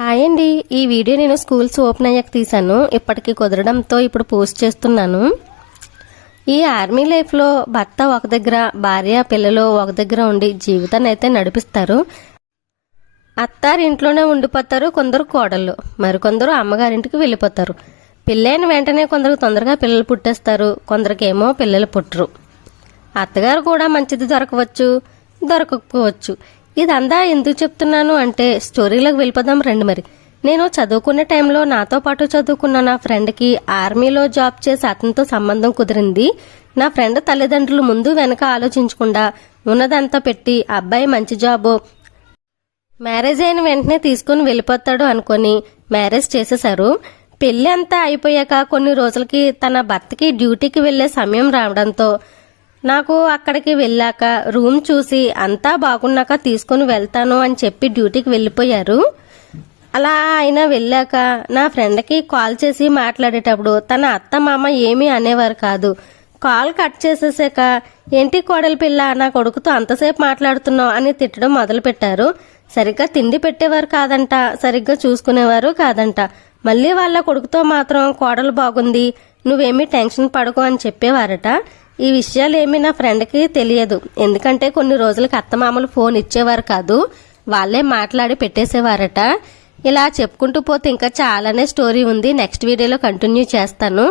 Hi అండి, ఈ video నేను స్కూల్స్ ఓపెన్ అయ్యాక తీశాను. ఇప్పటికి కుదరడంతో ఇప్పుడు పోస్ట్ చేస్తున్నాను. ఈ ఆర్మీ లైఫ్లో భర్త ఒక దగ్గర, భార్య పిల్లలు ఒక దగ్గర ఉండి జీవితాన్ని అయితే నడిపిస్తారు. అత్తారింట్లోనే ఉండిపోతారు కొందరు కోడళ్ళు, మరికొందరు అమ్మగారింటికి వెళ్ళిపోతారు. పెళ్ళైన వెంటనే కొందరు తొందరగా పిల్లలు పుట్టేస్తారు, కొందరికేమో పిల్లలు పుట్టరు. అత్తగారు కూడా మంచిది దొరకవచ్చు, దొరకకపోవచ్చు. ఇదంతా ఎందుకు చెప్తున్నాను అంటే స్టోరీలోకి వెళ్ళిపోదాం రండి. మరి నేను చదువుకునే టైంలో నాతో పాటు చదువుకున్న నా ఫ్రెండ్కి ఆర్మీలో జాబ్ చేసి అతనితో సంబంధం కుదిరింది. నా ఫ్రెండ్ తల్లిదండ్రులు ముందు వెనక ఆలోచించకుండా ఉన్నదంతా పెట్టి అబ్బాయి మంచి జాబు, మ్యారేజ్ అయిన వెంటనే తీసుకుని వెళ్ళిపోతాడు అనుకొని మ్యారేజ్ చేసేశారు. పెళ్లి అంతా అయిపోయాక కొన్ని రోజులకి తన భర్తకి డ్యూటీకి వెళ్లే సమయం రావడంతో నాకు అక్కడికి వెళ్ళాక రూమ్ చూసి అంతా బాగున్నాక తీసుకుని వెళ్తాను అని చెప్పి డ్యూటీకి వెళ్ళిపోయారు. అలా ఆయన వెళ్ళాక నా ఫ్రెండ్కి కాల్ చేసి మాట్లాడేటప్పుడు తన అత్త మామ ఏమీ అనేవారు కాదు. కాల్ కట్ చేసేసాక ఏంటి కోడలి పిల్ల, నా కొడుకుతో అంతసేపు మాట్లాడుతున్నావు అని తిట్టడం మొదలుపెట్టారు. సరిగ్గా తిండి పెట్టేవారు కాదంట, సరిగ్గా చూసుకునేవారు కాదంట. మళ్ళీ వాళ్ళ కొడుకుతో మాత్రం కోడలు బాగుంది, నువ్వేమీ టెన్షన్ పడకు అని చెప్పేవారట. ఈ విషయాలు ఏమీ నా ఫ్రెండ్కి తెలియదు, ఎందుకంటే కొన్ని రోజులకి అత్తమామలు ఫోన్ ఇచ్చేవారు కాదు, వాళ్ళే మాట్లాడి పెట్టేసేవారట. ఇలా చెప్పుకుంటూ పోతే ఇంకా చాలానే స్టోరీ ఉంది, నెక్స్ట్ వీడియోలో కంటిన్యూ చేస్తాను.